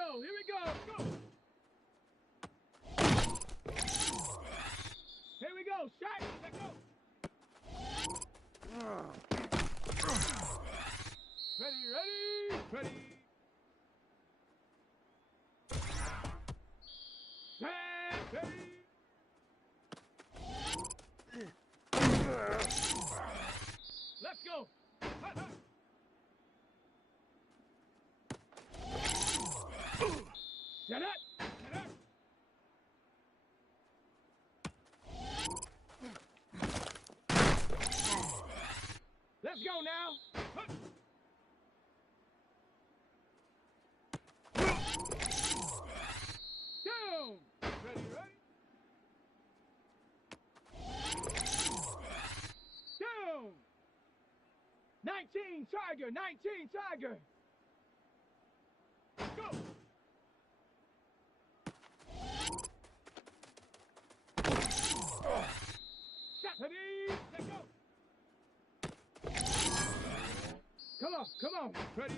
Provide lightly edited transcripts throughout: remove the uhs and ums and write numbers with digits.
go. Here we go. Go. Here we go. Shot. Let's go. Ready, ready, ready. Set, ready. Let's go. Set up. Set up. Let's go now. Down. Ready, ready. Down. 19 Tiger. 19 Tiger. Go. Shot. Ready. Let's go. Come on, come on. Ready.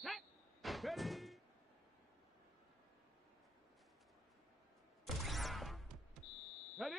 Set. Ready. Ready.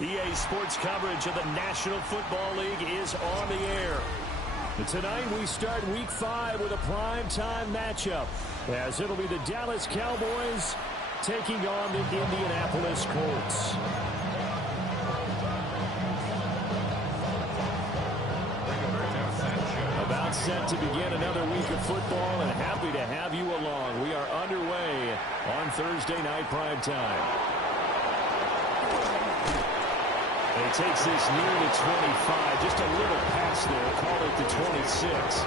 EA Sports coverage of the National Football League is on the air. And tonight we start Week 5 with a primetime matchup, as it'll be the Dallas Cowboys taking on the Indianapolis Colts. About set to begin another week of football, and happy to have you along. We are underway on Thursday night primetime. And he takes this near the 25, just a little past there, call it the 26.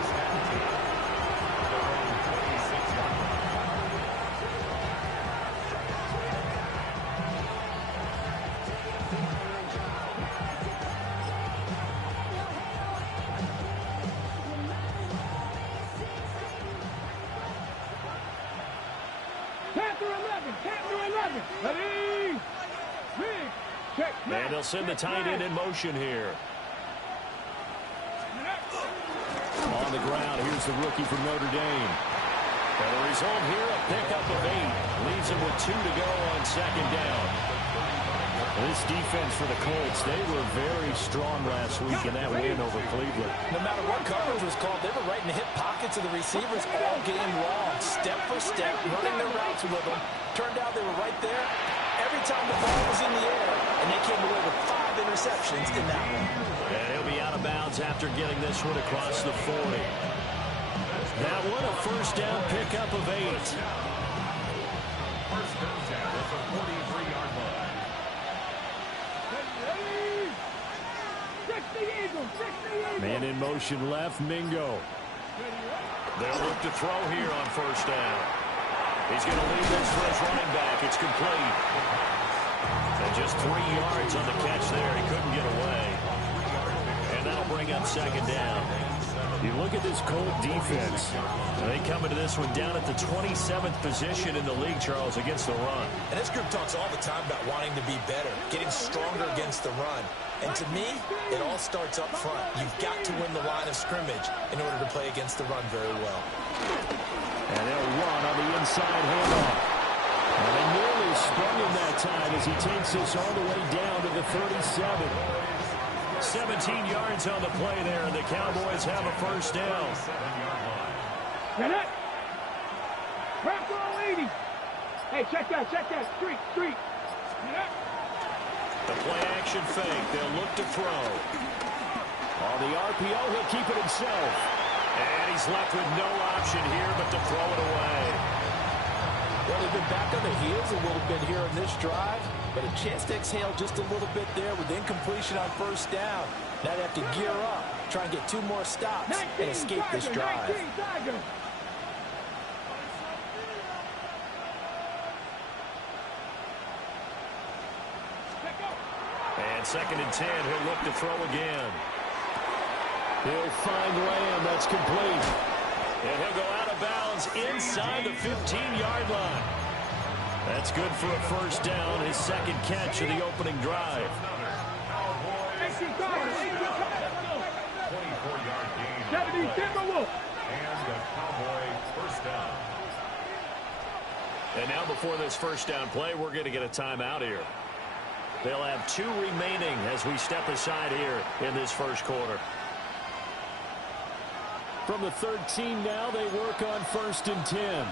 And they'll send the tight end in motion here. On the ground, here's the rookie from Notre Dame. And the result here, a pickup of 8. Leaves him with 2 to go on second down. This defense for the Colts, they were very strong last week in that win over Cleveland. No matter what coverage was called, they were right in the hip pockets of the receivers all game long. Step for step, running their routes with them. Turned out they were right there every time the ball was in the air, and they came away with 5 interceptions in that one. And he'll be out of bounds after getting this one across the 40. That one a first down pickup of 8. First down at the 43-yard line. Man in motion left, Mingo. They'll look to throw here on first down. He's going to leave this for his running back. It's complete. And just 3 yards on the catch there. He couldn't get away. And that'll bring up second down. You look at this Colt defense. They come into this one down at the 27th position in the league, Charles, against the run. And this group talks all the time about wanting to be better, getting stronger against the run. And to me, it all starts up front. You've got to win the line of scrimmage in order to play against the run very well. And they'll run on the inside handoff. And they nearly sprung him that time as he takes this all the way down to the 37. 17 yards on the play there, and the Cowboys have a first down. Get it! Crack all 80! Hey, check that, street! Get it! The play action fake, they'll look to throw. On the RPO, he'll keep it himself. And he's left with no option here but to throw it away. Well, they've been back on their heels a little bit here in this drive, but a chance to exhale just a little bit there with incompletion on first down. Now they have to gear up, try and get 2 more stops and escape this drive. And 2nd and 10, he'll look to throw again. He'll find Lamb, that's complete. And he'll go out of bounds inside the 15-yard line. That's good for a first down, his 2nd catch of the opening drive. 24-yard gain. And the Cowboy first down. And now before this first down play, we're going to get a timeout here. They'll have 2 remaining as we step aside here in this first quarter. From the 13 now, they work on 1st and 10.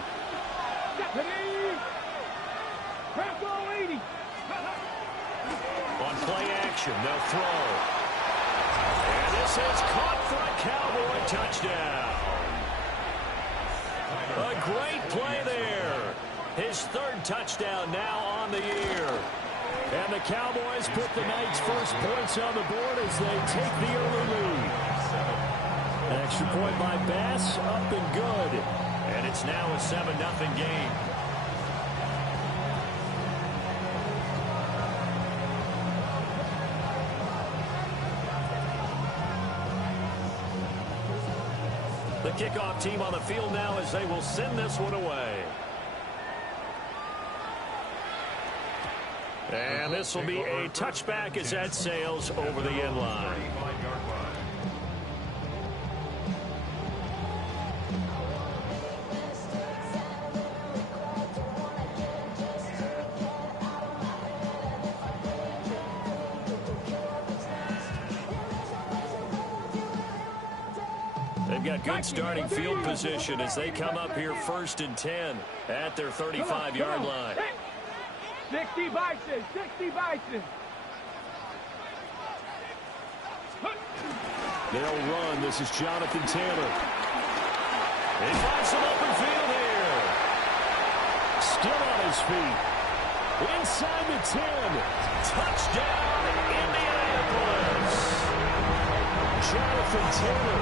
On play action, they'll throw. And this is caught for a Cowboy touchdown. A great play there. His 3rd touchdown now on the year. And the Cowboys put the night's first points on the board as they take the early lead. An extra point by Bass, up and good. And it's now a 7-0 game. The kickoff team on the field now as they will send this one away. And this will be a touchback as that sails over the end line. got good starting field position as they come up here 1st and 10 at their 35-yard line. 60 Bison, 60 Bison. They'll run. This is Jonathan Taylor. He finds some open field here. Still on his feet. Inside the 10. Touchdown, Indianapolis. Jonathan Taylor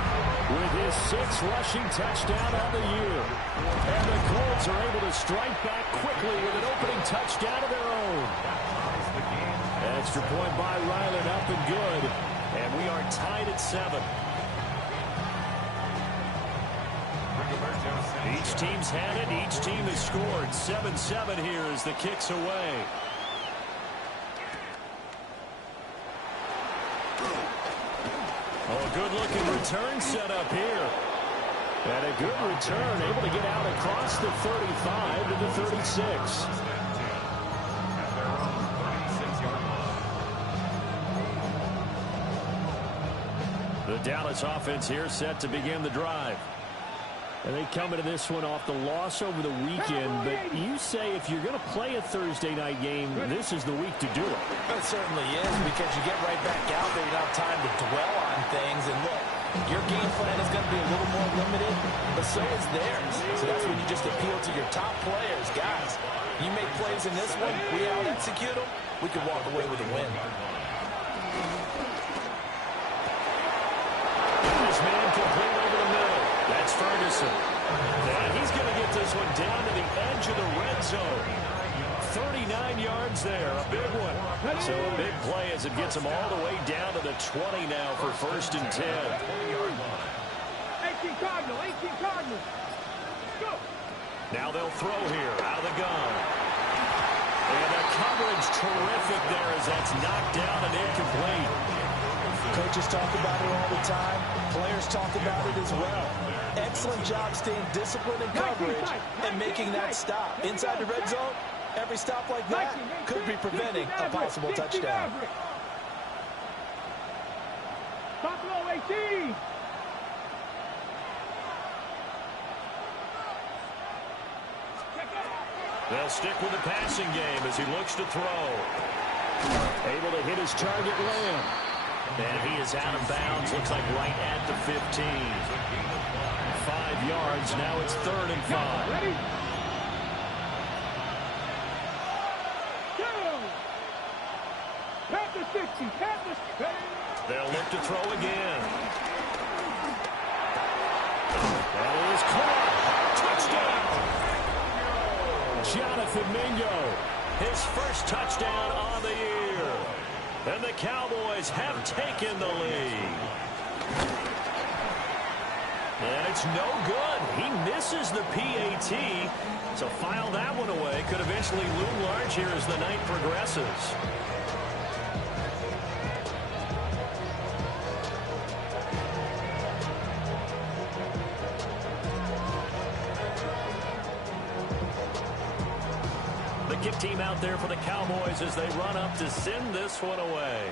with his 6th rushing touchdown on the year. And the Colts are able to strike back quickly with an opening touchdown of their own. Extra point by Ryland, up and good. And we are tied at 7. Each team's had it. Each team has scored. 7-7 here as the kick's away. Oh, a good-looking return set up here. And a good return, able to get out across the 35 to the 36. The Dallas offense here set to begin the drive. And they come into this one off the loss over the weekend. But you say if you're going to play a Thursday night game, this is the week to do it. It certainly is, because you get right back out there. You don't have time to dwell on things. And look, your game plan is going to be a little more limited, but so is theirs. So that's when you just appeal to your top players. Guys, you make plays in this one, we out-execute them, we can walk away with a win. This man complete over the middle. That's Ferguson. And he's going to get this one down to the edge of the red zone. 39 yards there, a big one. So a big play as it gets him all the way down to the 20 now for 1st and 10. 18 Cardinal, 18 Cardinal. Go. Now they'll throw here out of the gun. And the coverage terrific there as that's knocked down and incomplete. Coaches talk about it all the time. Players talk about it as well. Excellent job staying disciplined in coverage and making that stop. Inside the red zone, every stop like that could be preventing a possible touchdown. Buffalo 18. They'll stick with the passing game as he looks to throw. Able to hit his target, Lamb. And he is out of bounds, looks like right at the 15. 5 yards, now it's 3rd and 5. Ready? Go! Tap the 60, tap the 60. They'll look to throw again. That is caught. Touchdown! Jonathan Mingo, his first touchdown on the year. And the Cowboys have taken the lead. And it's no good. He misses the PAT. So file that one away. Could eventually loom large here as the night progresses. The kick team out there for the Cowboys as they run up to send this one away.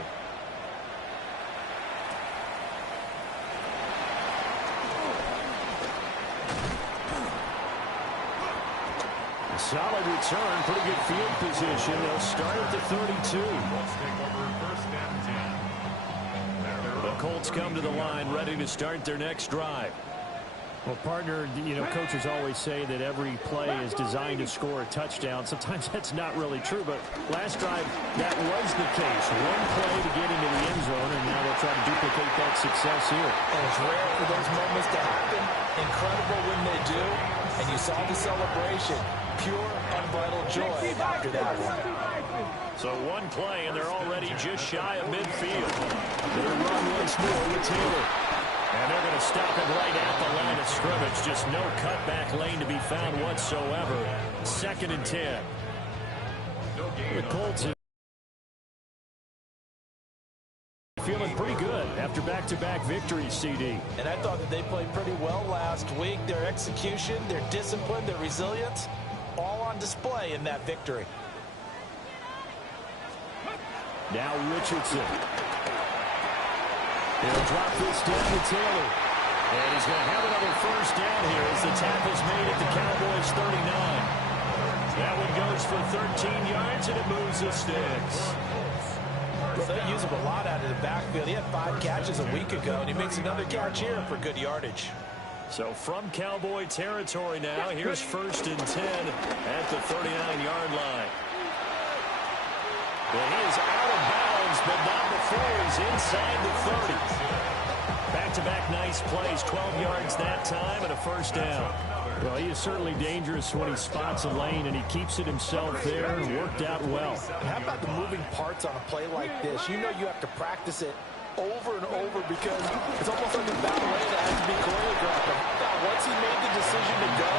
Solid return, pretty good field position. They'll start at the 32. The Colts come to the line ready to start their next drive. Well, partner, you know, coaches always say that every play is designed to score a touchdown. Sometimes that's not really true, but last drive, that was the case. One play to get into the end zone, and now they'll try to duplicate that success here. And it's rare for those moments to happen. Incredible when they do. And you saw the celebration. Pure, unbridled joy after that one. So one play, and they're already just shy of midfield. They run once more with Taylor. And they're going to stop it right at the line of scrimmage. Just no cutback lane to be found whatsoever. 2nd and 10. The Colts are feeling pretty good after back-to-back victories, CD. And I thought that they played pretty well last week. Their execution, their discipline, their resilience, all on display in that victory. Now Richardson. He'll drop this down to Taylor. And he's going to have another first down here as the tackle's made at the Cowboys' 39. That one goes for 13 yards, and it moves the sticks. Well, they use him a lot out of the backfield. He had 5 catches a week ago, and he makes another catch here for good yardage. So from Cowboy territory now, here's 1st and 10 at the 39-yard line. Well, he is out of bounds, but not before he's inside the 30. Back-to-back nice plays, 12 yards that time, and a first down. Well, he is certainly dangerous when he spots a lane, and he keeps it himself there. Worked out well. How about the moving parts on a play like this? You know you have to practice it over and over because it's almost like a ballet that has to be choreographed. But how about once he made the decision to go,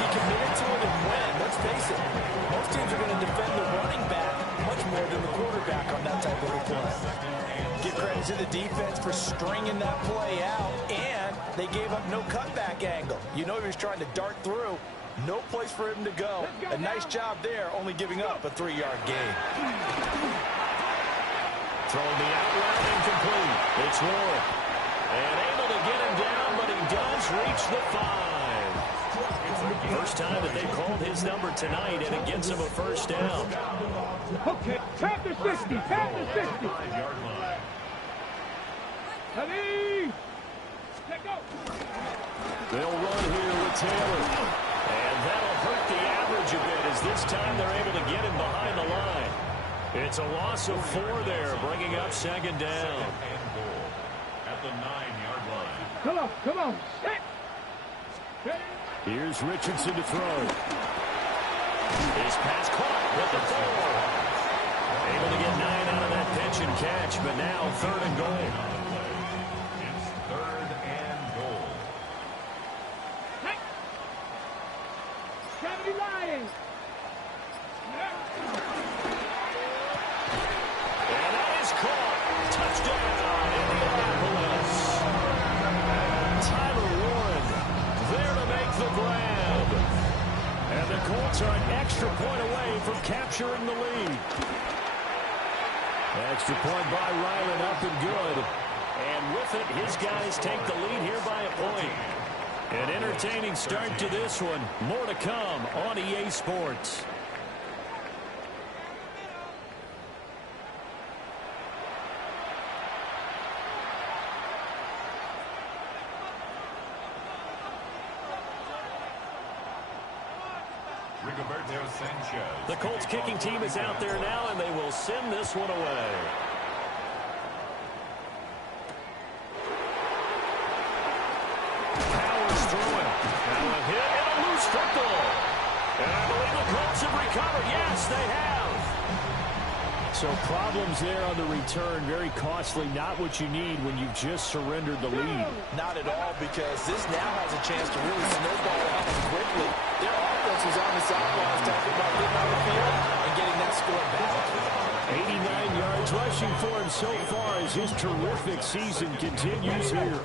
he committed to it and went. Let's face it, most teams are going to defend the running back much more than the quarterback on that type of a play. Give credit to the defense for stringing that play out, and they gave up no cutback angle. You know he was trying to dart through. No place for him to go. A nice job there, only giving up a 3-yard gain. Throwing the out route incomplete. It's Warren. And able to get him down, but he does reach the 5. First time that they called his number tonight, and it gets him a first down. Okay, tap the 60, tap the 60. Ready? Let go. They'll run here with Taylor. And that'll hurt the average a bit as this time they're able to get him behind the line. It's a loss of 4 there, bringing up 2nd down. At the 9-yard line. Come on, come on. Set. Here's Richardson to throw. His pass caught with the 4. Able to get 9 out of that pitch and catch, but now 3rd and goal. It's 3rd and goal. Gravity lying. And that is caught. Touchdown, Indianapolis. Tyler Warren there to make the grab. And the Colts are an extra point away from capturing the lead. Extra point by Ryland, up and good. And with it, his guys take the lead here by a point. An entertaining start to this one. More to come on EA Sports. The Colts kicking team is out there now, and they will send this one away. Powers throwing. Now a hit and a loose football. And I believe the Colts have recovered. Yes, they have. So problems there on the return. Very costly. Not what you need when you've just surrendered the lead. Not at all, because this now has a chance to really snowball out quickly. Their offense was on the sidelines talking about getting on the field and getting that score back. 89 yards rushing for him so far as his terrific season continues here.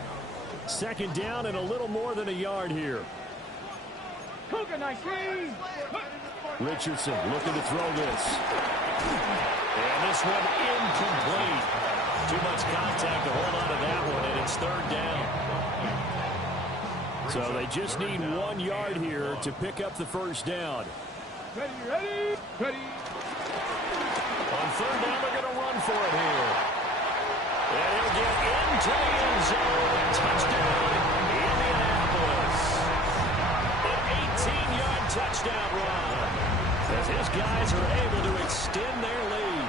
2nd down and a little more than a yard here. Cougar, nice green. Richardson looking to throw this. And this one incomplete. Too much contact to hold on to that one, and it's 3rd down. So they just need 1 yard here to pick up the first down. Ready, ready, ready. On 3rd down, they're going to run for it here. And he'll get into the end zone. Touchdown, Indianapolis. An 18-yard touchdown run. As his guys are able to extend their lead.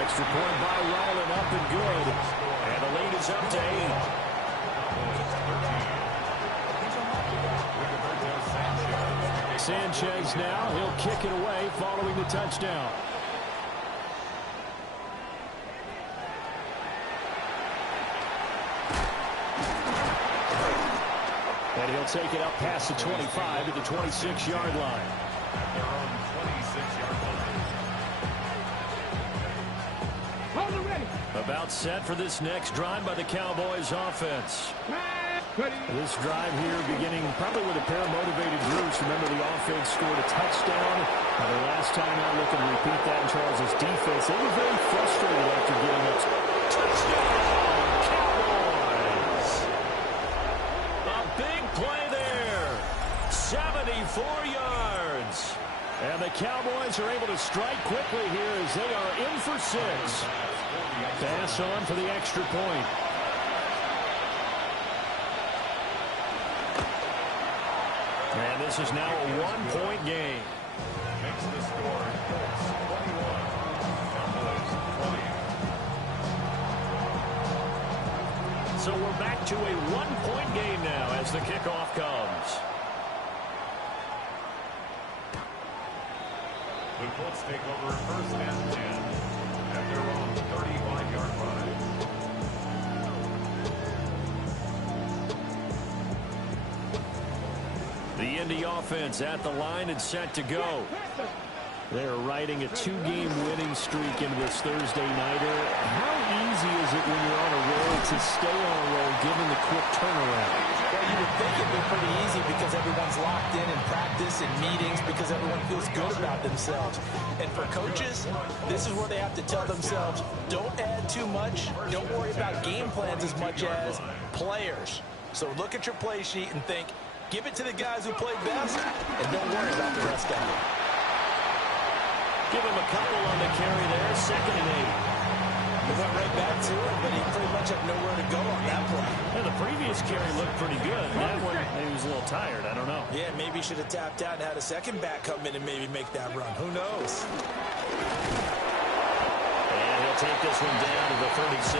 Extra point by Ryland, up and good. And the lead is up to 8. Sanchez now, he'll kick it away following the touchdown. And he'll take it up past the 25 to the 26-yard line. About set for this next drive by the Cowboys offense. This drive here beginning probably with a pair of motivated groups. Remember, the offense scored a touchdown. The last time out, looking to repeat that in Charles' defense. They were very frustrated after getting up. Touchdown, Cowboys! 4 yards. And the Cowboys are able to strike quickly here as they are in for 6. Pass on for the extra point. And this is now a 1-point game. Makes the score Colts 21, Cowboys 20. So we're back to a 1-point game now as the kickoff comes. The Colts take over first and 10 at their own 35-yard line. The Indy offense at the line and set to go. They're riding a 2-game winning streak into this Thursday nighter. How easy is it when you're on a roll to stay on a roll given the quick turnaround? Well, you would think it'd be pretty easy because everyone's locked in practice and meetings because everyone feels good about themselves. And for coaches, this is where they have to tell themselves, don't add too much. Don't worry about game plans as much as players. So look at your play sheet and think, give it to the guys who played best, and don't worry about the rest of it. Give him a couple on the carry there, 2nd and 8. He went right back to it, but he pretty much had nowhere to go on that play. And the previous carry looked pretty good. That one, maybe he was a little tired. I don't know. Yeah, maybe he should have tapped out and had a second back come in and maybe make that run. Who knows? And he'll take this one down to the 36.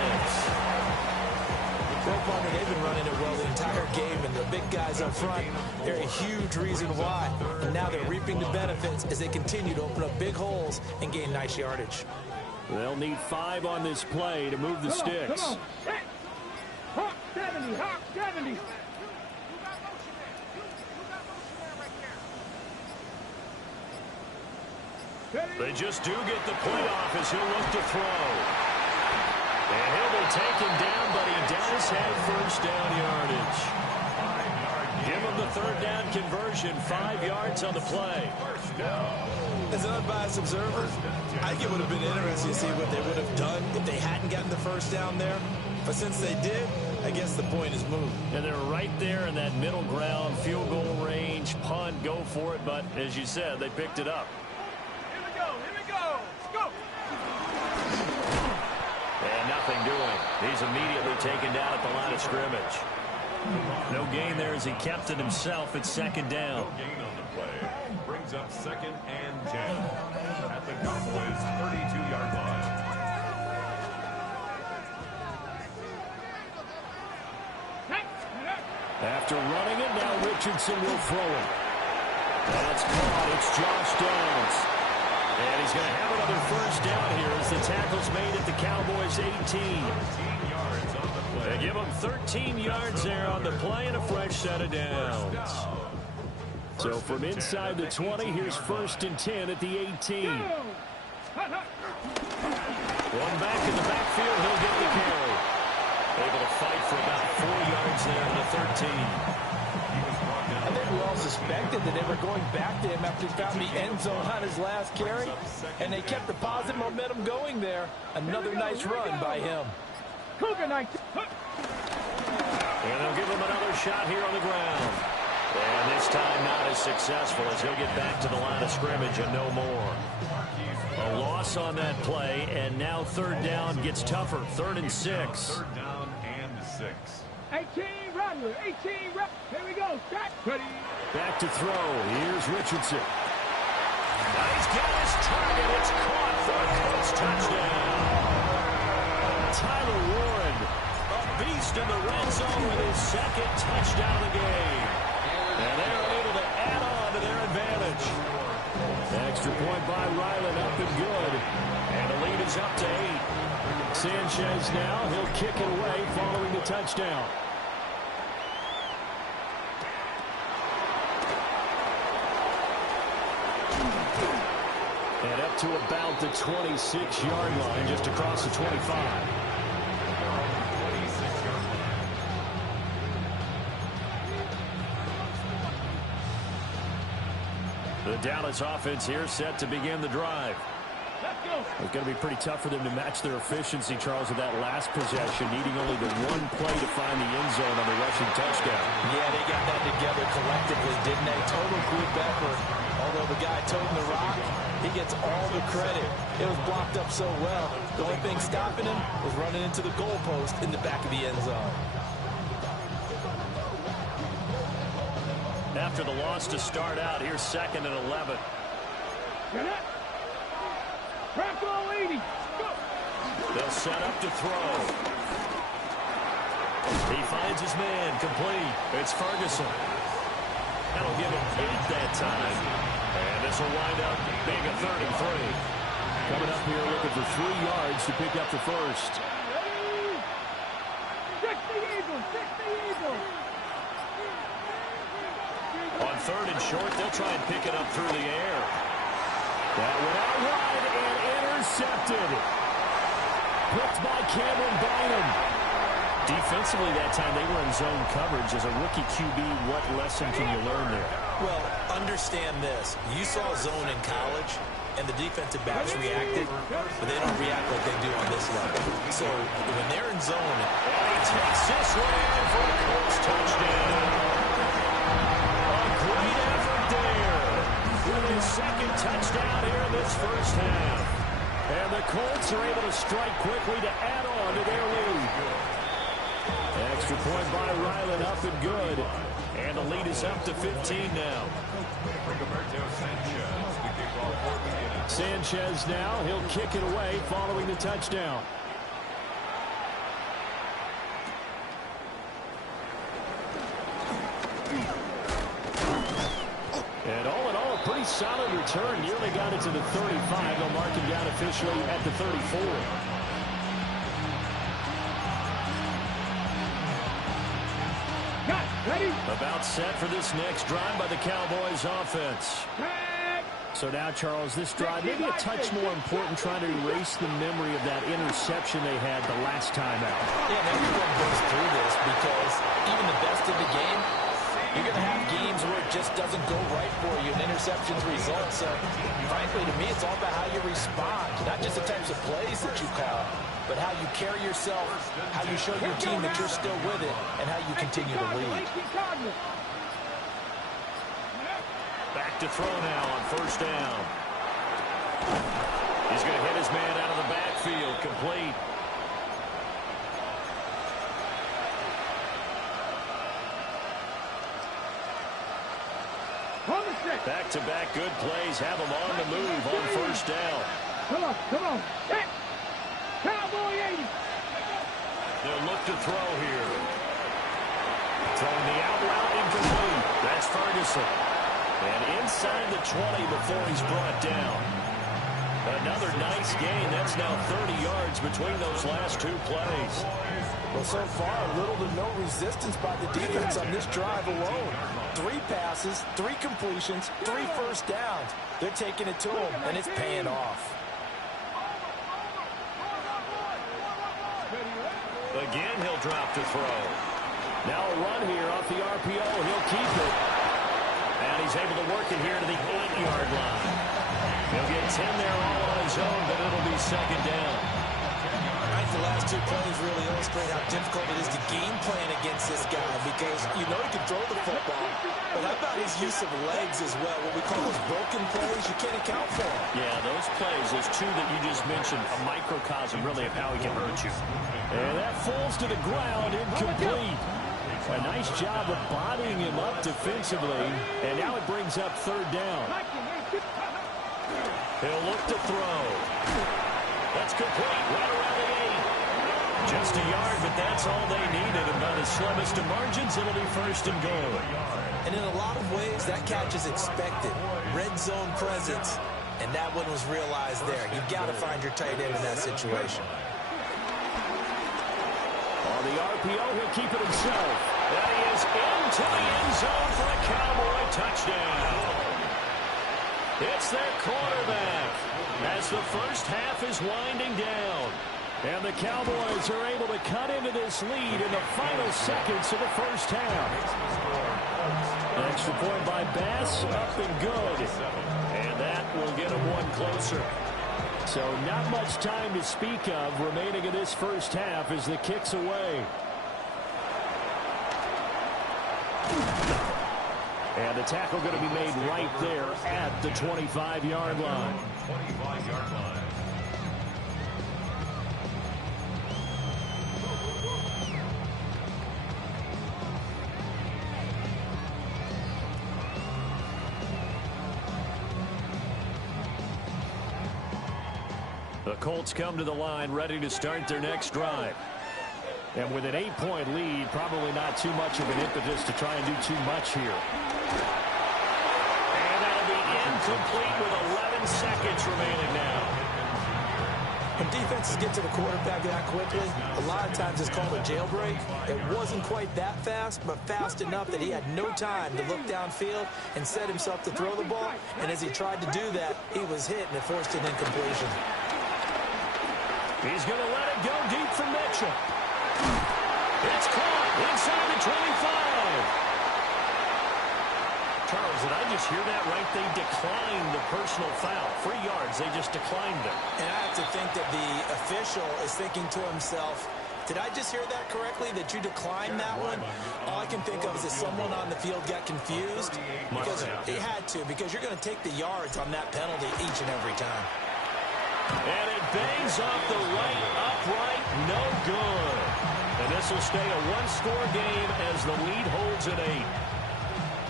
Well, partner, they've been running it well the entire game, and the big guys up front, they're a huge reason why. And now they're reaping the benefits as they continue to open up big holes and gain nice yardage. They'll need 5 on this play to move the sticks. Come on. Hawk 70, Hawk 70. They just do get the point off as he'll look to throw. And he'll be taken down, but he does have first down yardage. Give him the 3rd down conversion, 5 yards on the play. As an unbiased observer, I think it would have been interesting to see what they would have done if they hadn't gotten the first down there. But since they did, I guess the point is moved. And they're right there in that middle ground, field goal range, punt, go for it. But as you said, they picked it up. Here we go, let's go. And nothing doing. He's immediately taken down at the line of scrimmage. No gain there as he kept it himself at 2nd down. No gain on the play. Brings up 2nd and 10 at the Cowboys 32-yard line. After running it, now Richardson will throw it. That's caught. It's Josh Downs. And he's going to have another first down here as the tackle's made at the Cowboys 18. 13 yards on the play. They give him 13 yards there on the play and a fresh set of downs. So from inside the 20, here's 1st and 10 at the 18. One back in the backfield, he'll get the carry. Able to fight for about 4 yards there to the 13. I think we all suspected that they were going back to him after he found the end zone on his last carry, and they kept the positive momentum going there. Another nice run by him. Cougar 19. And they'll give him another shot here on the ground. And this time not as successful as he'll get back to the line of scrimmage and no more. A loss on that play, and now 3rd down gets tougher. 3rd and 6. 3rd down and 6. 18 Rattler, 18 Rattler. Here we go, shot. Ready. Back to throw. Here's Richardson. Now he's got his target. It's caught for a Colts touchdown. Tyler Warren. A beast in the red zone with his 2nd touchdown of the game. And they're able to add on to their advantage. Extra point by Ryland, up and good. And the lead is up to 8. Sanchez now, he'll kick it away following the touchdown. And up to about the 26-yard line, just across the 25. The Dallas offense here set to begin the drive. It's going to be pretty tough for them to match their efficiency, Charles, with that last possession, needing only the one play to find the end zone on the rushing touchdown. Yeah, they got that together collectively, didn't they? Total group effort. Although the guy toting the rock, he gets all the credit. It was blocked up so well. The only thing stopping him was running into the goalpost in the back of the end zone. After the loss to start out, here's 2nd and 11. Crack all 80. Go. They'll set up to throw. He finds his man, complete. It's Ferguson. That'll give him 8 that time. And this will wind up being a 3rd and 3. Coming up here looking for 3 yards to pick up the first. 60 Eagles, 60 Eagles. On 3rd and short, they'll try and pick it up through the air. That went out wide and intercepted. Picked by Cameron Bynum. Defensively that time, they were in zone coverage. As a rookie QB, what lesson can you learn there? Well, understand this. You saw zone in college, and the defensive backs reacted, but they don't react like they do on this level. So when they're in zone, and he takes this one in for a Colts touchdown. A great effort there. With his 2nd touchdown here in this first half. And the Colts are able to strike quickly to add on to their lead. Extra point by Ryland, up and good. And the lead is up to 15 now. Sanchez now, he'll kick it away following the touchdown. And all in all, a pretty solid return. Nearly got it to the 35. They'll mark him down officially at the 34. Ready? About set for this next drive by the Cowboys offense. So now, Charles, this drive maybe a touch more important, trying to erase the memory of that interception they had the last time out. yeah, and everyone goes through this because even the best of the game, you're going to have games where it just doesn't go right for you, and interceptions result. So, frankly, to me, it's all about how you respond, not just the types of plays that you call, but how you carry yourself, how you show your team that you're still with it, and how you continue to lead. Back to throw now on 1st down. He's going to hit his man out of the backfield, complete. Back-to-back good plays have him on the move on 1st down. Come on, come on. Hey. Cowboy 80. They'll look to throw here. Throwing the out route incomplete. That's Ferguson. And inside the 20 before he's brought down. Another nice gain. That's now 30 yards between those last 2 plays. Well, so far, little to no resistance by the defense on this drive alone. 3 passes, 3 completions, 3 first downs. They're taking it to him, and it's paying off. Again, he'll drop to throw. Now a run here off the RPO. He'll keep it. And he's able to work it here to the 8-yard line. He'll get 10 there all on his own, but it'll be 2nd down. I think the last 2 plays really illustrate how difficult it is to game plan against this guy, because you know he can throw the football, but how about his use of legs as well? What we call those broken plays, you can't account for them. Yeah, those plays, those 2 that you just mentioned, a microcosm really of how he can hurt you. And that falls to the ground, incomplete. A nice job of bodying him up defensively, and now it brings up 3rd down. He'll look to throw. That's complete, right around the 8. Just a yard, but that's all they needed. And by the slimmest of margins, it'll be 1st and goal. And in a lot of ways, that catch is expected. Red zone presence, and that one was realized there. You've got to find your tight end in that situation. On the RPO, he'll keep it himself. And he is into the end zone for a Cowboy touchdown. It's their quarterback as the first half is winding down. And the Cowboys are able to cut into this lead in the final seconds of the first half. Extra point by Bass, up and good. And that will get him one closer. So not much time to speak of remaining in this first half as the kick's away. And the tackle going to be made right there at the 25-yard line. 25-yard line. The Colts come to the line ready to start their next drive. And with an 8-point lead, probably not too much of an impetus to try and do too much here. And that'll be incomplete with 11 seconds remaining now. When defenses get to the quarterback that quickly, a lot of times it's called a jailbreak. It wasn't quite that fast, but fast enough that he had no time to look downfield and set himself to throw the ball. And as he tried to do that, he was hit and it forced an incompletion. He's going to let it go deep for Mitchell. It's caught inside the 25. Charles, did I just hear that right? They declined the personal foul. 3 yards, they just declined it. And I have to think that the official is thinking to himself, did I just hear that correctly, that you declined that one? All I can think of is that someone on the field got confused. Because he had to, because you're going to take the yards on that penalty each and every time. And it bangs off the right upright, no good. And this will stay a one-score game as the lead holds at 8.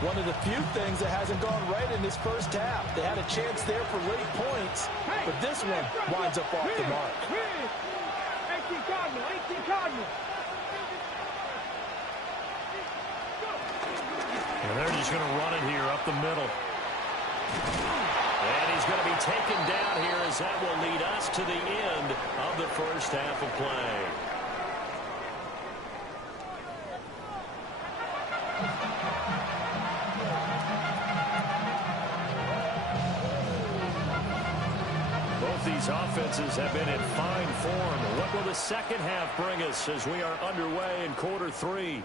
One of the few things that hasn't gone right in this first half. They had a chance there for late points, but this one winds up off the mark. And they're just going to run it here up the middle. And he's going to be taken down here as that will lead us to the end of the first half of play. Both these offenses have been in fine form. What will the second half bring us as we are underway in quarter 3?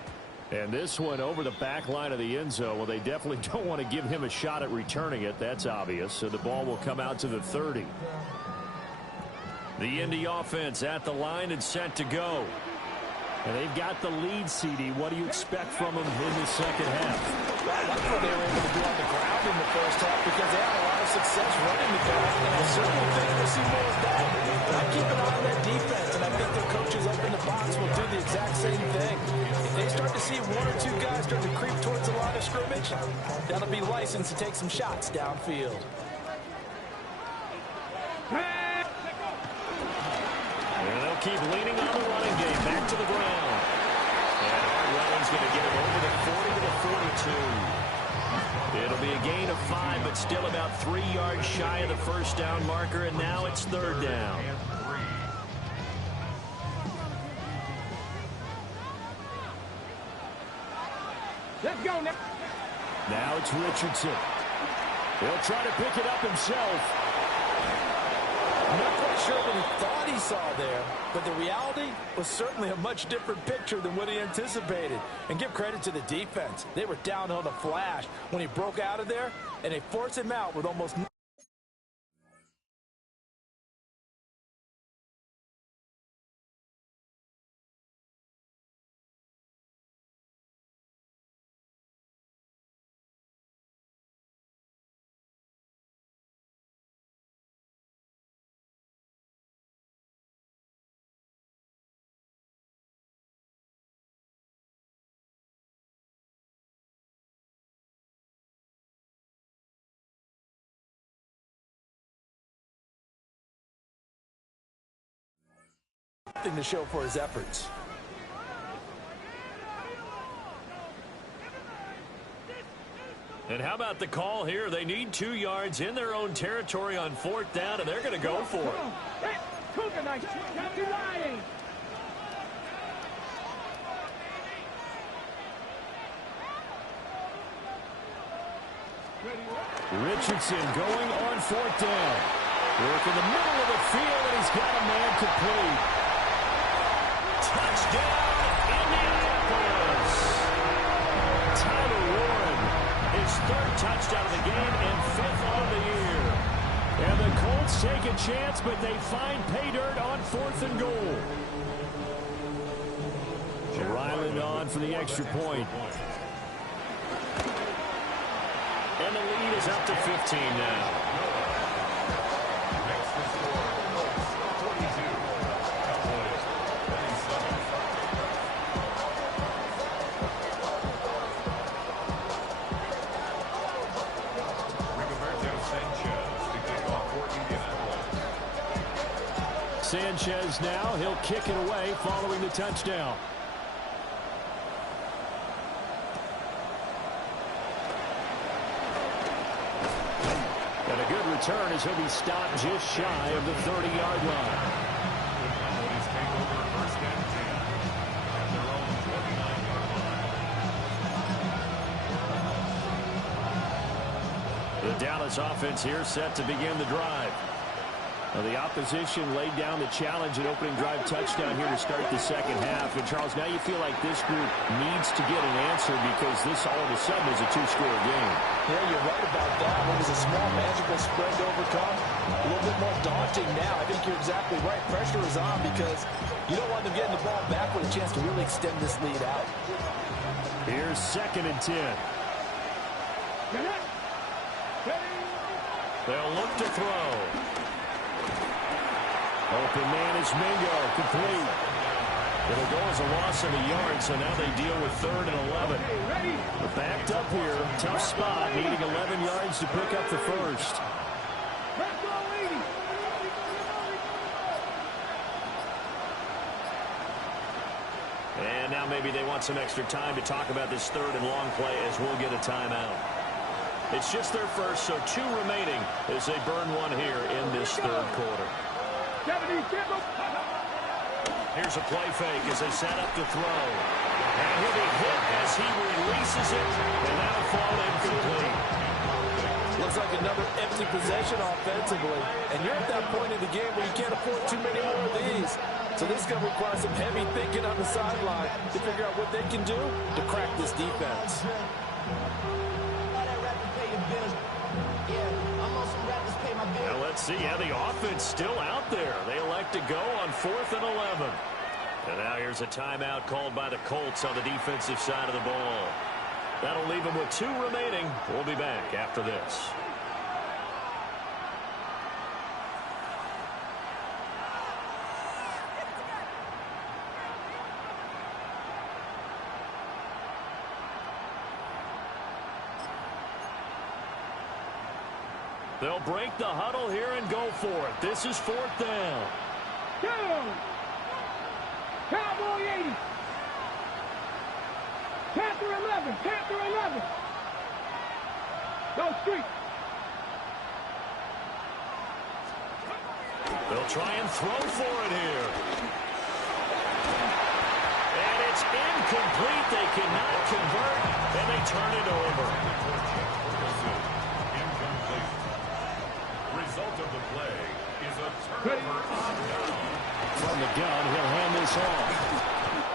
And this one over the back line of the end zone. Well, they definitely don't want to give him a shot at returning it. That's obvious. So the ball will come out to the 30. The Indy offense at the line and set to go. And they've got the lead, CD. What do you expect from them in the second half? Well, I like what they were able to do on the ground in the first half because they had a lot of success running the ball. And I certainly think we'll see more of that. But I keep an eye on that defense, and I think their coaches up in the box will do the exact same thing. If they start to see 1 or 2 guys start to creep towards the line of scrimmage, that'll be licensed to take some shots downfield. And they'll keep leaning on the running game back to the ground. And Allen's going to get him over the 40 to the 42. It'll be a gain of 5, but still about 3 yards shy of the first down marker, and now it's 3rd down. Let's go now. Now it's Richardson. He'll try to pick it up himself. I'm not quite sure what he thought he saw there, but the reality was certainly a much different picture than what he anticipated. And give credit to the defense. They were down on the flash when he broke out of there, and they forced him out with almost no. Thing to show for his efforts. And how about the call here? They need 2 yards in their own territory on 4th down, and they're going to go for it. Richardson going on 4th down. Work in the middle of the field, and he's got a man complete. Touchdown, Indianapolis. Tyler Warren, his 3rd touchdown of the game and 5th on the year. And the Colts Colts take a chance, but they find pay dirt on 4th and goal. Ryland on for the extra point. And the lead is up to 15 now. Makes the score 42. Cowboys heading second. Rigoberto Sanchez to kick off for Indianapolis. Sanchez now. He'll kick it away following the touchdown. And a good return as he'll be stopped just shy of the 30-yard line. The Cowboys take over first and 10 at their own 29-yard line. The Dallas offense here set to begin the drive. Now the opposition laid down the challenge and opening drive touchdown here to start the second half. And, Charles, now you feel like this group needs to get an answer because this all of a sudden is a two-score game. Yeah, you're right about that. It was a small, magical spread to overcome. A little bit more daunting now. I think you're exactly right. Pressure is on because you don't want them getting the ball back with a chance to really extend this lead out. Here's 2nd and 10. They'll look to throw. Open man is Mingo, complete. It'll go as a loss of a yard, so now they deal with 3rd and 11. They're backed up here, tough spot, needing 11 yards to pick up the first. And now maybe they want some extra time to talk about this 3rd and long play as we'll get a timeout. It's just their first, so 2 remaining as they burn one here in this 3rd quarter. Here's a play fake as they set up to throw. And he'll be hit as he releases it, and that'll fall incomplete. Looks like another empty possession offensively. And you're at that point in the game where you can't afford too many more of these. So this is going to require some heavy thinking on the sideline to figure out what they can do to crack this defense. Now let's see how the offense still out there. They elect to go on 4th and 11. And now here's a timeout called by the Colts on the defensive side of the ball. That'll leave them with 2 remaining. We'll be back after this. They'll break the huddle here and go for it. This is 4th down. Cowboy 80. Panther 11. Panther 11. Go street. They'll try and throw for it here. And it's incomplete. They cannot convert, and they turn it over. Incomplete. Result of the play is a turnover on down. From the gun, he'll hand this off.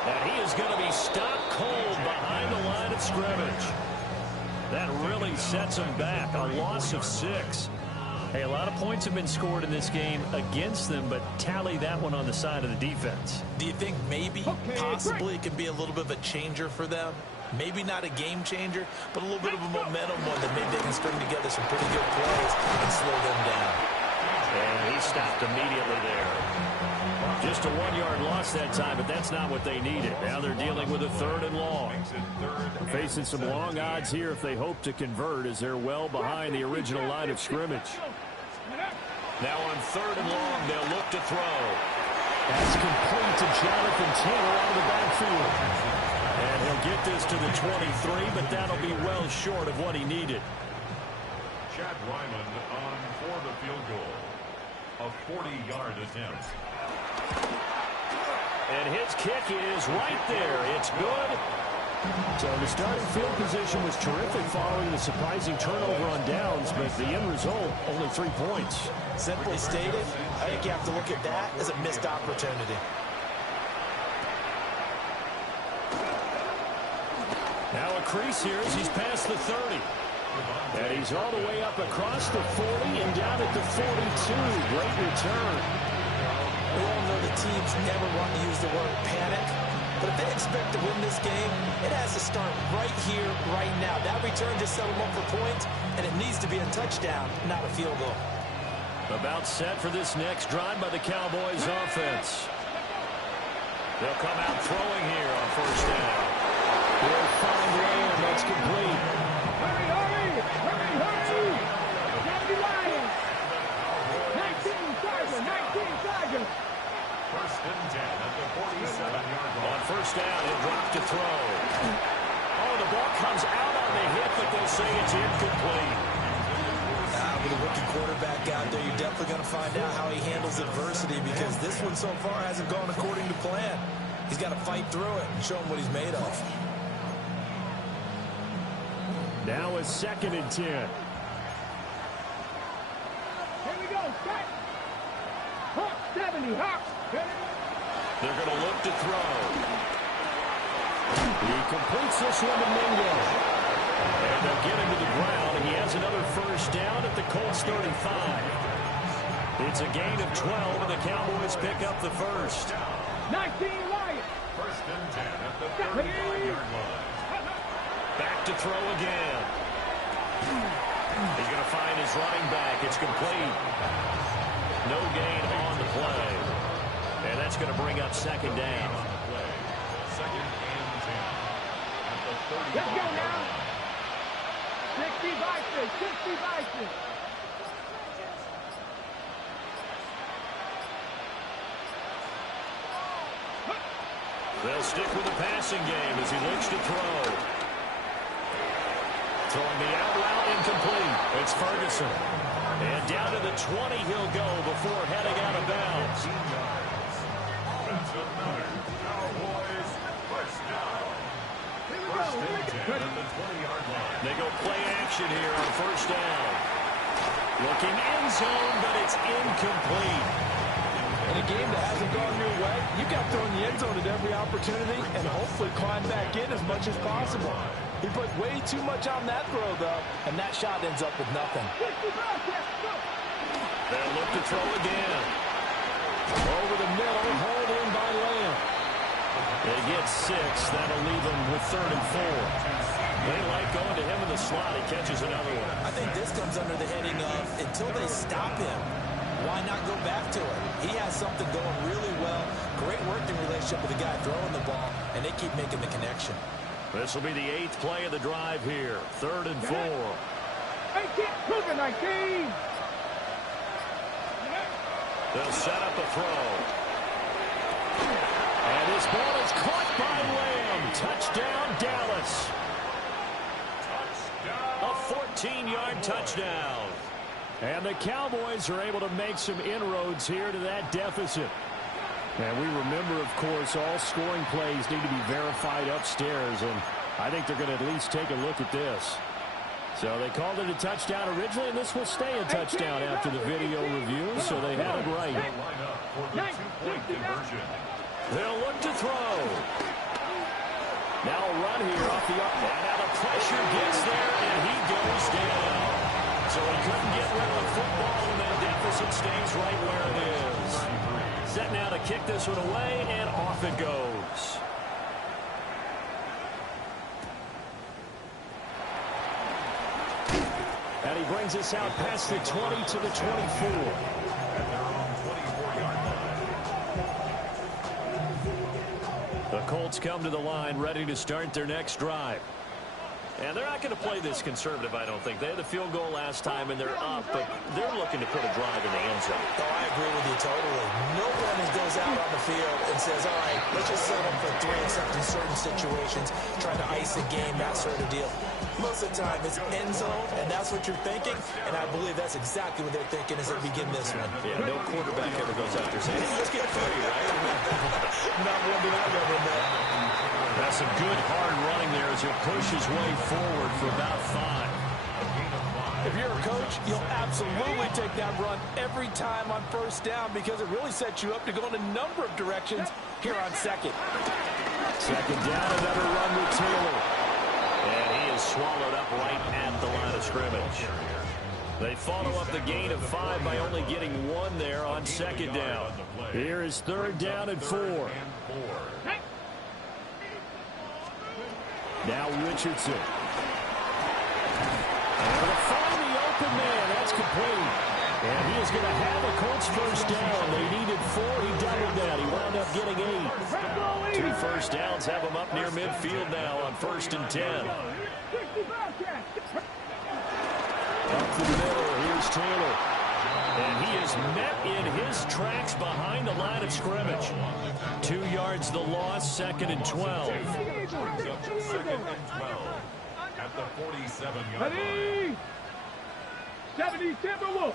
And he is going to be stopped cold behind the line of scrimmage. That really sets him back. A loss of 6. Hey, a lot of points have been scored in this game against them, but tally that one on the side of the defense. Do you think maybe, possibly, it can be a little bit of a changer for them? Maybe not a game changer, but a little bit of a momentum one that maybe they can string together some pretty good plays and slow them down. And he stopped immediately there. Just a 1-yard loss that time, but that's not what they needed. Now they're dealing with a 3rd and long. They're facing some long odds here if they hope to convert, as they're well behind the original line of scrimmage. Now on 3rd and long, they'll look to throw. That's complete to Jonathan Taylor out of the backfield. And he'll get this to the 23, but that'll be well short of what he needed. Chad Ryland on for the field goal. A 40-yard attempt. And his kick is right there. It's good. So the starting field position was terrific following the surprising turnover on downs, but the end result, only 3 points. Simply stated, I think you have to look at that as a missed opportunity. Now a crease here as he's past the 30. And he's all the way up across the 40 and down at the 42. Great return. We all know the teams never want to use the word panic, but if they expect to win this game, it has to start right here, right now. That return just set them up for points, and it needs to be a touchdown, not a field goal. About set for this next drive by the Cowboys offense. They'll come out throwing here on first down. He'll find Lamb. That's complete. Hurry, hurry! Hurry, hurry! Johnny Lions! 19 Tigers! 19 Tigers! First and 10 at the 47-yard line. On first down, he'll drop to throw. Oh, the ball comes out on the hit, but they'll say it's incomplete. With a rookie quarterback out there, you're definitely going to find out how he handles adversity, because this one so far hasn't gone according to plan. He's got to fight through it and show him what he's made of. Now a 2nd and 10. Here we go, set! Hawk 70, Hawk! They're going to look to throw. He completes this one to Mingo. And they'll get him to the ground, and he has another first down at the Colts 35. It's a gain of 12, and the Cowboys pick up the first. 19 Lions! First and 10 at the 35-yard line. Back to throw again. He's going to find his running back. It's complete. No gain on the play. And that's going to bring up 2nd down. Second and 10 at the 35. Let's go now! 60 Vikings! 60 Vikings! They'll stick with the passing game as he looks to throw. Throwing the out route incomplete. It's Ferguson. And down to the 20 he'll go before heading out of bounds. That's another Cowboys first down. First and 10 at the 20-yard line. They go play action here on first down. Looking end zone, but it's incomplete. In a game that hasn't gone your way, you've got to throw in the end zone at every opportunity and hopefully climb back in as much as possible. He put way too much on that throw, though, and that shot ends up with nothing. They'll look to throw again. Over the middle, hauled in by Lamb. They get 6. That'll leave them with 3rd and 4. They like going to him in the slot. He catches another one. I think this comes under the heading of, until they stop him, why not go back to it? He has something going really well. Great working relationship with the guy throwing the ball, and they keep making the connection. This will be the 8th play of the drive here. 3rd and 4. 19! Moving 19! They'll set up a throw. And this ball is caught by Lamb. Touchdown, Dallas. A 14-yard touchdown. And the Cowboys are able to make some inroads here to that deficit. And we remember, of course, all scoring plays need to be verified upstairs, and I think they're going to at least take a look at this. So they called it a touchdown originally, and this will stay a touchdown after the video review, so they had it right. Line up for the two-point conversion. They'll look to throw. Now a run here off the arm. And now the pressure gets there, and he goes down. So he couldn't get rid of the football, and the deficit stays right where it is. Set now to kick this one away, and off it goes. And he brings us out past the 20 to the 24. At their own 24-yard line. The Colts come to the line ready to start their next drive. And they're not going to play this conservative, I don't think. They had the field goal last time, and they're up, but they're looking to put a drive in the end zone. Oh, I agree with you totally. No one goes out on the field and says, all right, let's just set up for 3 except in certain situations, trying to ice the game, that sort of deal. Most of the time, it's end zone, and that's what you're thinking, and I believe that's exactly what they're thinking as they begin this one. Yeah, no quarterback ever goes out there saying, hey, let's get 3, right? Not one that I've ever met. That's some good hard running there as he'll push his way forward for about 5. If you're a coach, you'll absolutely take that run every time on first down because it really sets you up to go in a number of directions here on second. Second down, another run with Taylor. And he is swallowed up right at the line of scrimmage. They follow up the gain of 5 by only getting 1 there on second down. Here is 3rd down and 4. Now Richardson. And to find the open man. That's complete. And he is going to have a Colts first down. They needed 4. He doubled that. He wound up getting 8. 2 first downs have him up near midfield now on 1st and 10. Up the middle, here's Taylor. And he is met in his tracks behind the line of scrimmage. 2 yards the loss, 2nd and 12. Second and 12 at the 47-yard line. 70 Timberwolves.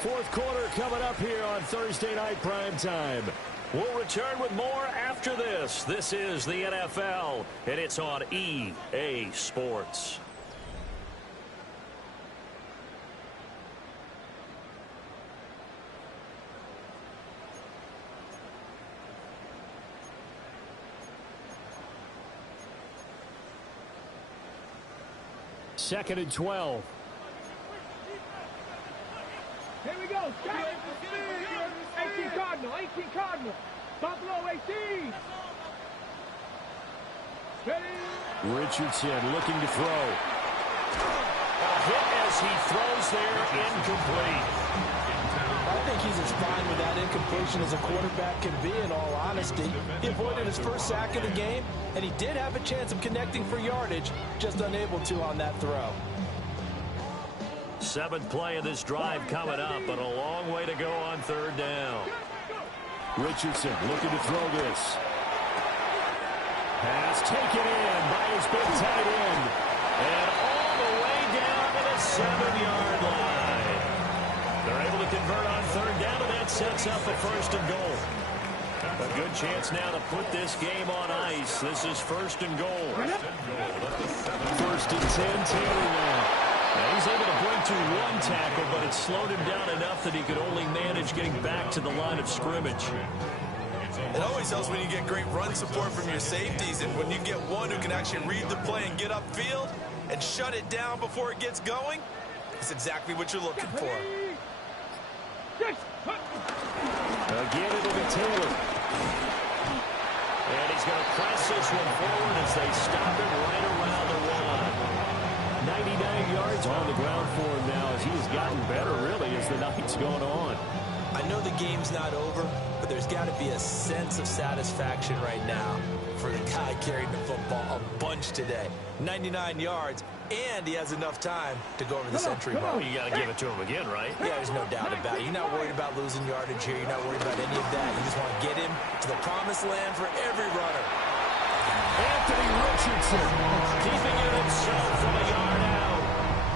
Fourth quarter coming up here on Thursday Night Primetime. We'll return with more after this. This is the NFL, and it's on EA Sports. Second and 12. Here we go. 18 Cardinal. 18 Cardinal. Buffalo 18. Ready? Richardson looking to throw. A hit as he throws there, incomplete. I think he's as fine with that incompletion as a quarterback can be, in all honesty. He avoided his first sack of the game, and he did have a chance of connecting for yardage, just unable to on that throw. 7th play of this drive coming up, but a long way to go on 3rd down. Richardson looking to throw this. Pass taken in by his big tight end. And all the way down to the 7-yard line. They're able to convert on 3rd down, and that sets up a 1st and goal. A good chance now to put this game on ice. This is 1st and goal. 1st and 10, Taylor now. Now he's able to bring to 1 tackle, but it slowed him down enough that he could only manage getting back to the line of scrimmage. It always helps when you get great run support from your safeties, and when you get one who can actually read the play and get upfield and shut it down before it gets going, it's exactly what you're looking for. Again, it'll be Taylor. And he's going to press this one forward as they stop it right around the 99 yards on the ground for him now as he has gotten better, really, as the night's going on. I know the game's not over, but there's got to be a sense of satisfaction right now for the guy carrying the football a bunch today. 99 yards, and he has enough time to go over the century mark. Well, you got to give it to him again, right? Yeah, there's no doubt about it. You're not worried about losing yardage here. You're not worried about any of that. You just want to get him to the promised land for every runner. Anthony Richardson keeping it himself from a yard out.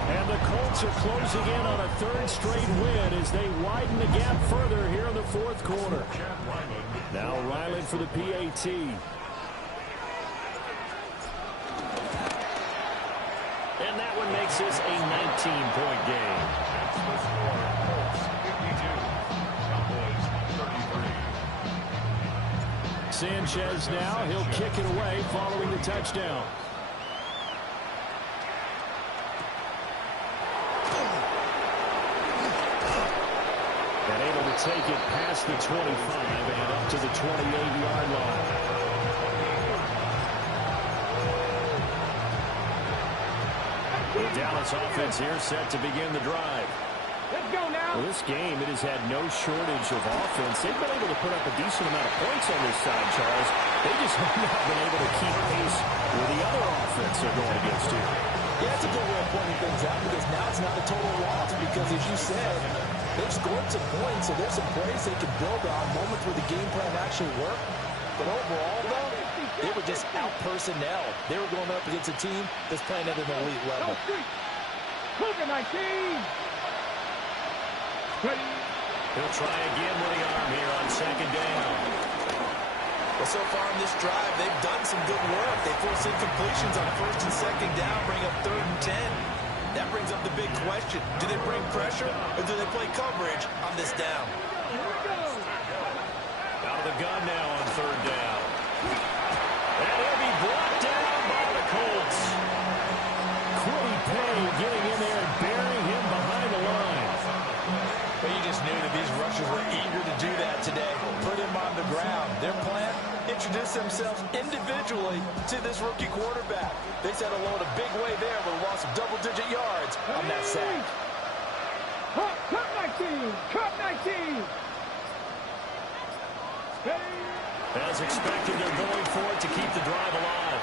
And the Colts are closing in on a 3rd straight win as they widen the gap further here in the 4th quarter. Now Ryland for the PAT. And that one makes this a 19-point game. Sanchez now, he'll kick it away following the touchdown. And able to take it past the 25 and up to the 28-yard line. The Dallas offense here set to begin the drive. Let's go now. Well, this game, it has had no shortage of offense. They've been able to put up a decent amount of points on this side, Charles. They just have not been able to keep pace with the other offense they're going against here. Yeah, that's a good way of pointing things out, because now it's not a total loss, because as you said, they've scored some points, so there's some plays they can build on, moments where the game plan actually worked. But overall, though, they were just out-personnel. They were going up against a team that's playing at an elite level. Cougar 19. He'll try again with the arm here on 2nd down. Well, so far in this drive, they've done some good work. They force incompletions on 1st and 2nd down, bring up 3rd and 10. That brings up the big question. Do they bring pressure, or do they play coverage on this down? Out out of the gun now on third down. And he'll be brought down by the Colts. Quiddy Pay getting in there and burying him behind the line. Well, you just knew that these rushers were eager to do that today. Put him on the ground. Their plan, introduce themselves individually to this rookie quarterback. They set a load a big way there with a loss of double-digit yards on that sack. Cut 19! Cut 19! As expected, they're going for it to keep the drive alive.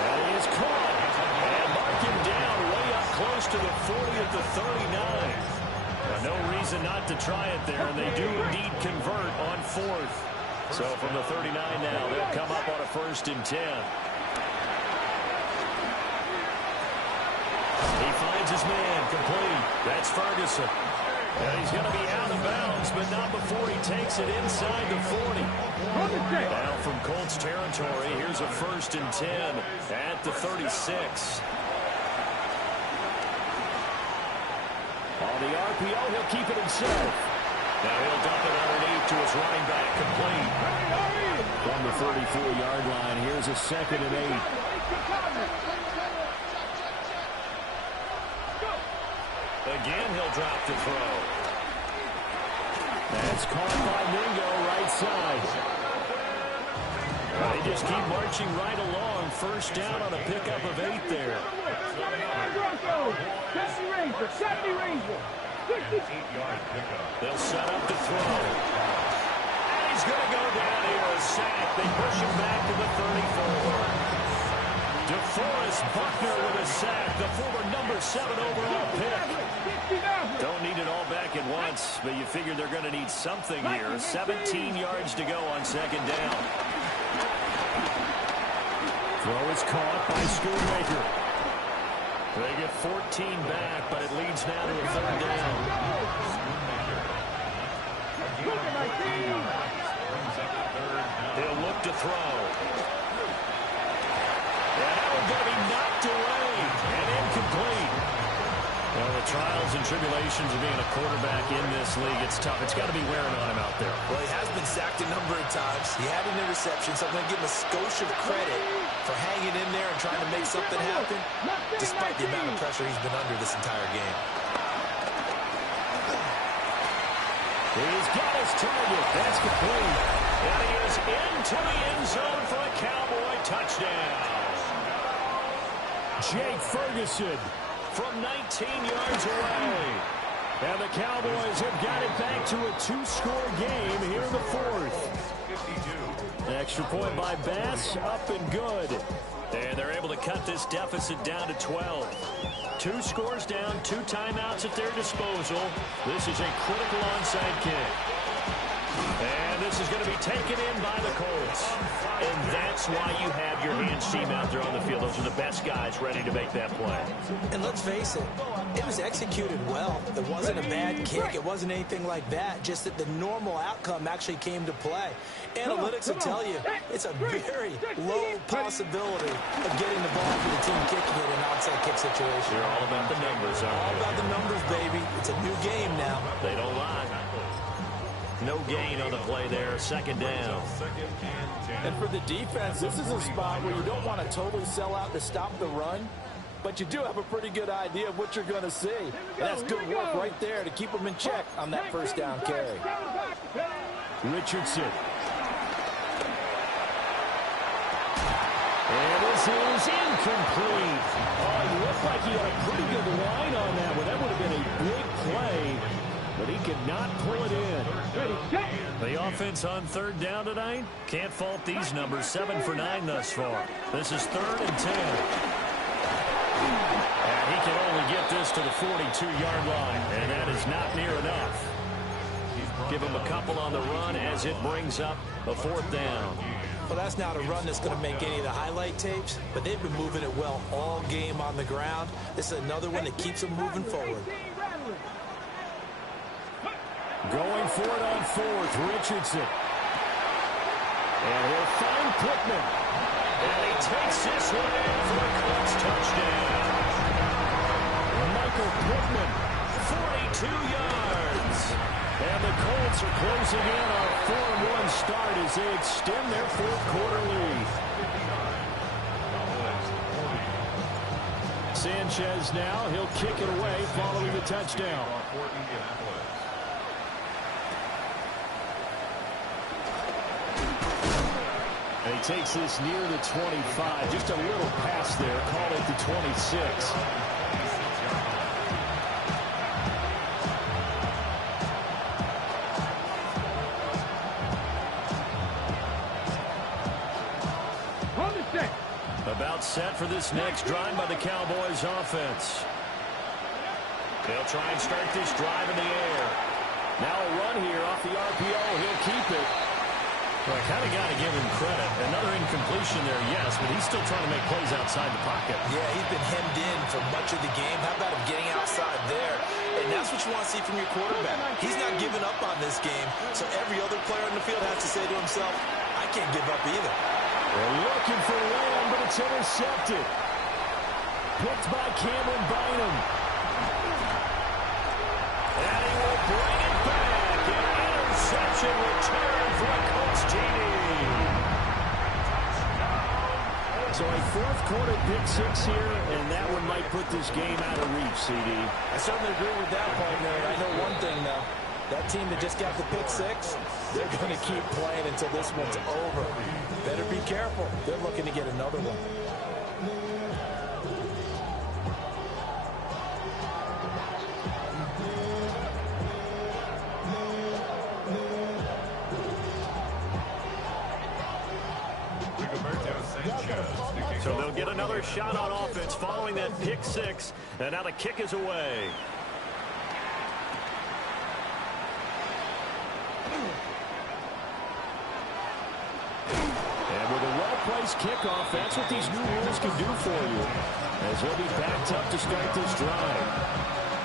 And he is caught. And mark him down way up close to the 40 at the 39. No reason not to try it there, and they do indeed convert on fourth. So from the 39 now, they'll come up on a 1st and 10. He finds his man, complete. That's Ferguson. And he's going to be out of bounds, but not before he takes it inside the 40. Now from Colts territory, here's a 1st and 10 at the 36. On the RPO, he'll keep it himself. Now he'll dump it underneath to his running back, complete. From the 34-yard line, here's a 2nd and 8. Again, he'll drop to throw. That's caught by Mingo, right side. They just keep marching right along. 1st down on a pickup of 8 there. 70 Ranger, 70 Ranger. 8-yard pickup. They'll set up to throw. And he's going to go down here, a sack. They push him back to the 34. DeForest Buckner with a sack, the former number 7 overall pick. Don't need it all back at once, but you figure they're going to need something here. 17 yards to go on 2nd down. Throw is caught by Schoonmaker. They get 14 back, but it leads now to a 3rd down. He'll look to throw. And that one's going to be knocked away and incomplete. Well, the trials and tribulations of being a quarterback in this league, it's tough. It's got to be wearing on him out there. Well, he has been sacked a number of times. He had an interception, so I'm going to give him a skosh of credit for hanging in there and trying to make something happen, despite the amount of pressure he's been under this entire game. He's got his target. That's complete. And he is into the end zone for a Cowboy touchdown. Jake Ferguson from 19 yards away. And the Cowboys have got it back to a 2-score game here in the 4th. Extra point by Bass, up and good. And they're able to cut this deficit down to 12. 2 scores down, 2 timeouts at their disposal. This is a critical onside kick. And this is going to be taken in by the Colts. And that's why you have your hands team out there on the field. Those are the best guys ready to make that play. And let's face it, it was executed well. It wasn't a bad kick. It wasn't anything like that. Just that the normal outcome actually came to play. Analytics will tell you it's a very low possibility of getting the ball for the team kicking it in an onside kick situation. You're all about the numbers, aren't All you? about the numbers, baby. It's a new game now. They don't lie. No gain on the play there. 2nd down. And for the defense, this is a spot where you don't want to totally sell out to stop the run, but you do have a pretty good idea of what you're going to see. And that's good work right there to keep them in check on that 1st down carry. Richardson. And this is incomplete. Oh, it looked like he had a pretty good line on that one. That would have been a big play, but he could not pull it in. The offense on 3rd down tonight, can't fault these numbers. 7 for 9 thus far. This is 3rd and 10. And he can only get this to the 42-yard line, and that is not near enough. Give him a couple on the run as it brings up a 4th down. Well, that's not a run that's going to make any of the highlight tapes, but they've been moving it well all game on the ground. This is another one that keeps them moving forward. Going for it on 4th, Richardson. And he'll find Pittman. And he takes this one in for a Colts touchdown. Michael Pittman. 42 yards. And the Colts Colts are closing in on a 4-1 start as they extend their fourth-quarter lead. Sanchez now, he'll kick it away following the touchdown. And he takes this near the 25. Just a little pass there. Call it the 26. About set for this next drive by the Cowboys offense. They'll try and start this drive in the air. Now a run here off the RPO. He'll keep it. Well, I kind of got to give him credit. Another incompletion there, yes, but he's still trying to make plays outside the pocket. Yeah, he's been hemmed in for much of the game. How about him getting outside there? And that's what you want to see from your quarterback. He's not giving up on this game, so every other player on the field has to say to himself, I can't give up either. They're looking for Lamb, but it's intercepted. Picked by Cameron Bynum. And he will bring it back. An interception return for a Colts TD. So a fourth-quarter pick-6 here, and that one might put this game out of reach, CD. I certainly agree with that, partner. And I know one thing, though. That team that just got the pick-6, they're going to keep playing until this one's over. Better be careful. They're looking to get another one. So they'll get another shot on offense following that pick-6, and now the kick is away. Well-placed kickoff, that's what these new rules can do for you, as they'll be backed up to start this drive.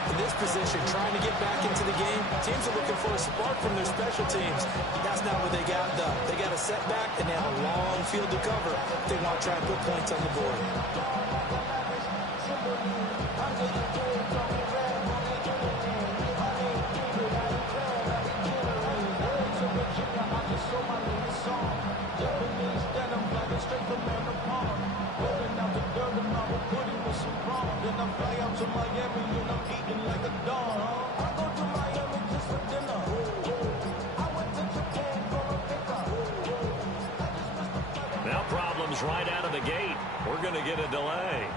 In this position, trying to get back into the game, teams are looking for a spark from their special teams. That's not what they got, though. They got a setback, and they have a long field to cover if they want to try and put points on the board. Now problems right out of the gate. We're going to get a delay.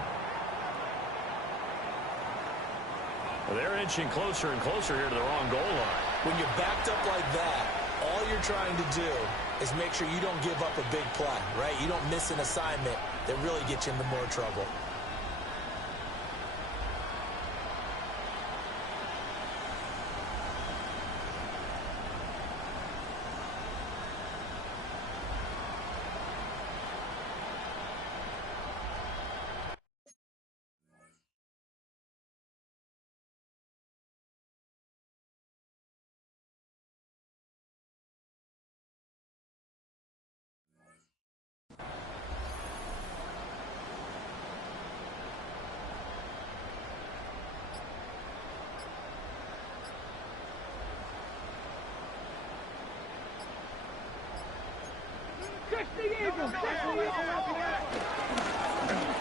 Well, they're inching closer and closer here to their own goal line. When you're backed up like that, all you're trying to do is make sure you don't give up a big play, right? You don't miss an assignment that really gets you into more trouble.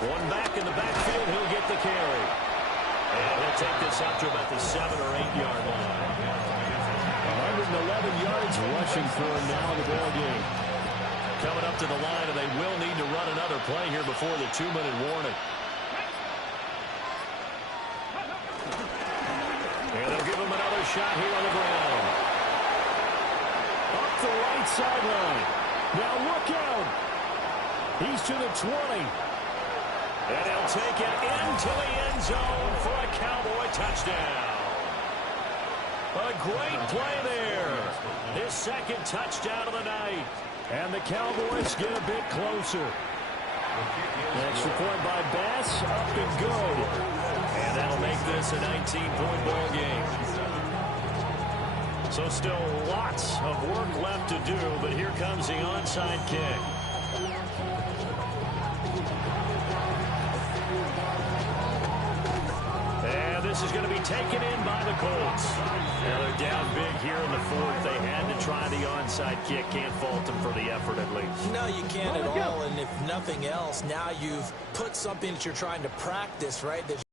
One back in the backfield, he'll get the carry. And he'll take this up to about the 7 or 8 yard line. 111 yards rushing for him now in the ball game. Coming up to the line, and they will need to run another play here before the 2-minute warning. And they'll give him another shot here on the ground. Up the right sideline. Now look out. He's to the 20. And he'll take it into the end zone for a Cowboy touchdown. A great play there. His second touchdown of the night. And the Cowboys get a bit closer. Extra point by Bass, up and good. And that'll make this a 19-point ball game. So still lots of work left to do, but here comes the onside kick. And this is going to be taken in by the Colts. They're down big here in the fourth. They had to try the onside kick. Can't fault them for the effort at least. No, you can't at all. And if nothing else, now you've put something that you're trying to practice, right? That